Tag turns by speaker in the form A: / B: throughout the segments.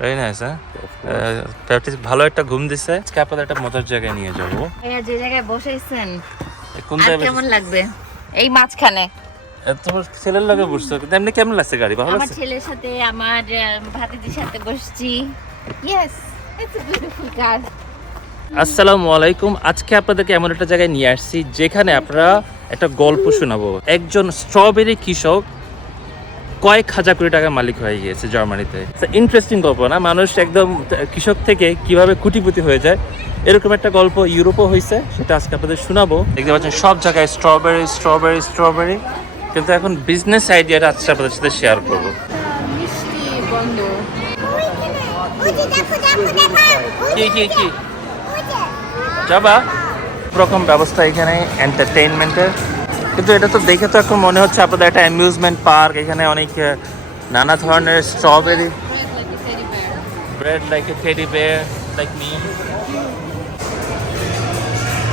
A: Very nice হ্যাঁ practice ভালো একটা ঘুম দিছে। আজকে আপনাদের একটা মজার জায়গায় নিয়ে যাব।
B: ভাইয়া যে জায়গায় বসেছেন
A: কোন জায়গায়
B: কেমন লাগবে? এই মাঝখানে।
A: তোমার ছেলের লগে বসছো? এমনি কেমন লাগছে গাড়ি? ভালো
B: আমার ছেলের সাথে আমার ভাতিজির সাথে বসছি। Yes it's a beautiful car
A: আসসালামু আলাইকুম। আজকে আপনাদেরকে এমন একটা জায়গায় নিয়ে আসছি যেখানে আপনারা একটা গল্প শোনাবো। একজন স্ট্রবেরি কৃষক কয়েক হাজার কোটি টাকার মালিক হয়ে গিয়েছে জার্মানিতে। ইন্টারেস্টিং গল্প না মানুষ একদম, কৃষক থেকে কীভাবে কুটিপুতি হয়ে যায়, এরকম একটা গল্প ইউরোপও হয়েছে, সেটা আজকে আপনাদের শোনাবো। দেখতে পাচ্ছেন, সব জায়গায় স্ট্রবেরি স্ট্রবেরি স্ট্রবেরি কিন্তু এখন বিজনেস আইডিয়াটা আজকে আপনাদের সাথে শেয়ার করব। যাবা। রকম ব্যবস্থা এখানে এন্টারটেইনমেন্টের কিন্তু এটা তো দেখে তো এখন মনে হচ্ছে আপনাদের একটা অ্যামিউজমেন্ট পার্ক এখানে অনেক নানা ধরনের strawberry bread like a teddy bear like me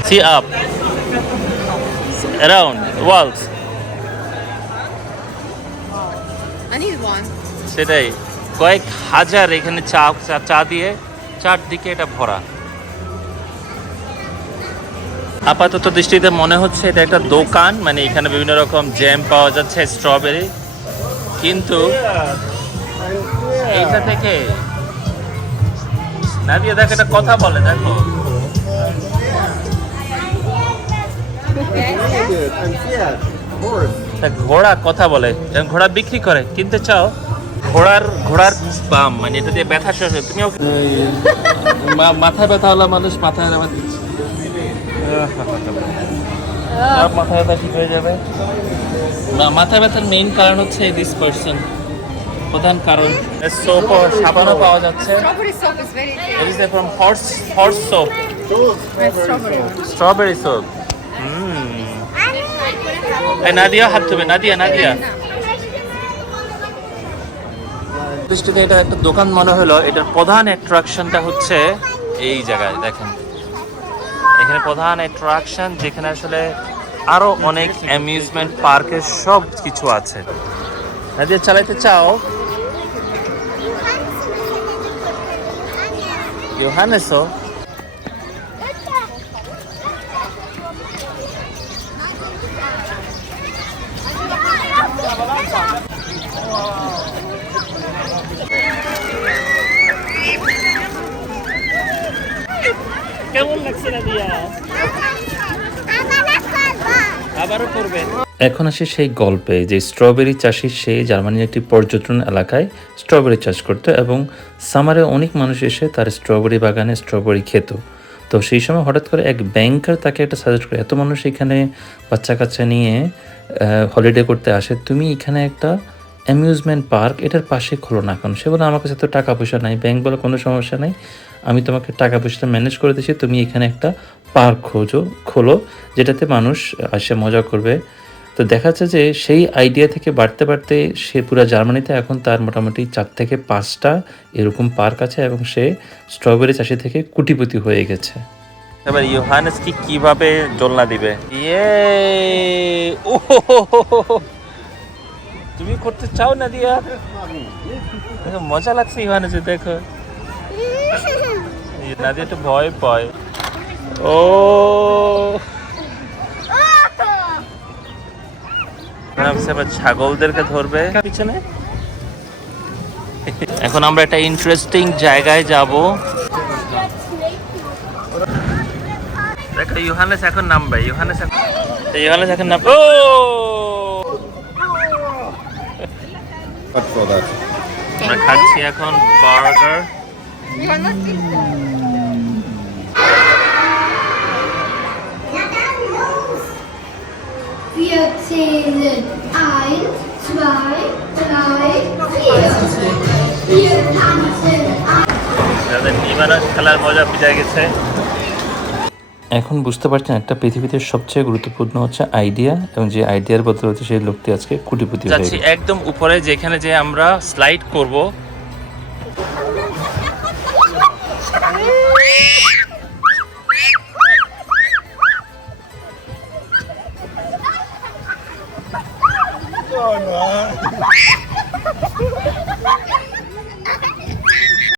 A: see up around walls. সেটাই। কয়েক হাজার এখানে চা চা- চা দিয়ে চারদিকে এটা ভরা। আপাতত দৃষ্টিতে মনে হচ্ছে এটা একটা দোকান মানে এখানে বিভিন্ন রকম জ্যাম পাওয়া যাচ্ছে স্ট্রবেরি কিন্তু এইটা থেকে না দিয়ে দেখ এটা কথা বলে, দেখো। ঘোড়া কথা বলে ঘোড়া বিক্রি করে। কিনতে চাও? ঘোড়ার ঘোড়ার বাম মানে এটা দিয়ে ব্যথা শেষ তুমি মাথা ব্যথা হলো মানুষ মাথায় সব মাথা ব্যথা ঠিক হয়ে যাবে? মা- মাথা ব্যথার মেইন কারণ হচ্ছে দিস পার্সন প্রধান কারণ। সোপ সাবানও পাওয়া যাচ্ছে। Horse horse soap.
B: Strawberry. One.
A: strawberry soap. হুম এই নাদিয়া হাত ধুবে। নাদিয়া নাদিয়া দৃষ্টিতে এটা একটা দোকান মনে হলো এটার প্রধান অ্যাট্রাকশনটা হচ্ছে এই জায়গায় দেখেন। এখানে প্রধান অ্যাট্রাকশন যেখানে আসলে আরও অনেক অ্যামিউজমেন্ট পার্কের সব কিছু আছে। নাদিয়া চালাইতে চাও? ইউহানেসো
C: এখন আসে সেই গল্পে, যে স্ট্রবেরি চাষি সে জার্মানির একটি পর্যটন এলাকায় স্ট্রবেরি চাষ করতো এবং সামারে অনেক মানুষ এসে তার স্ট্রবেরি বাগানে স্ট্রবেরি খেত। তো সেই সময় হঠাৎ করে এক ব্যাংকার তাকে একটা সাজেস্ট করে, এত মানুষ এখানে বাচ্চা কাচ্চা নিয়ে হলিডে করতে আসে, তুমি এখানে একটা অ্যামিউজমেন্ট পার্ক, এটার পাশে খোলো না কেন সে বলে, আমার কাছে তো টাকা পয়সা নাই, ব্যাংক বলে কোনো সমস্যা নাই। আমি তোমাকে টাকা পয়সাটা ম্যানেজ করে দিচ্ছি তুমি এখানে একটা পার্ক খোঁজো, খোলো, যেটাতে মানুষ আসে, মজা করবে। তো দেখা যাচ্ছে যে সেই আইডিয়া থেকে বাড়তে বাড়তে সে পুরো জার্মানিতে এখন তার মোটামুটি চার থেকে পাঁচটা এরকম পার্ক আছে এবং সে স্ট্রবেরি চাষি থেকে কুটিপতি হয়ে গেছে।
A: এবার ইউহানেস কি কীভাবে দোলনা দিবে? ইয়ে! ও তুমি করতে চাও না দিয়া? দেখো, মজা লাগছে ইউহানেস দেখো। এই নাদিয়া একটু ভয় পায়। ও। এবার ছাগলদেরকে ধরবে। পিছনে। এখন আমরা একটা ইন্টারেস্টিং জায়গায় যাব। দেখো ইউহানেস এখন নামবে ইউহানেস ইউহানেস এখন নামবে ও! আমরা খাচ্ছি এখন burger
D: Wir zählen eins, zwei, drei, vier. Wir tanzen
A: যাদের নিবারণ খেলার মজা পিজা গেছে
C: এখন বুঝতে পারছেন একটা পৃথিবীতে সবচেয়ে গুরুত্বপূর্ণ হচ্ছে আইডিয়া এবং যে আইডিয়ার বদলে হচ্ছে সেই লোকটি আজকে কুটিপতি হয়ে
A: যাচ্ছি একদম উপরে যেখানে যে আমরা স্লাইড করব।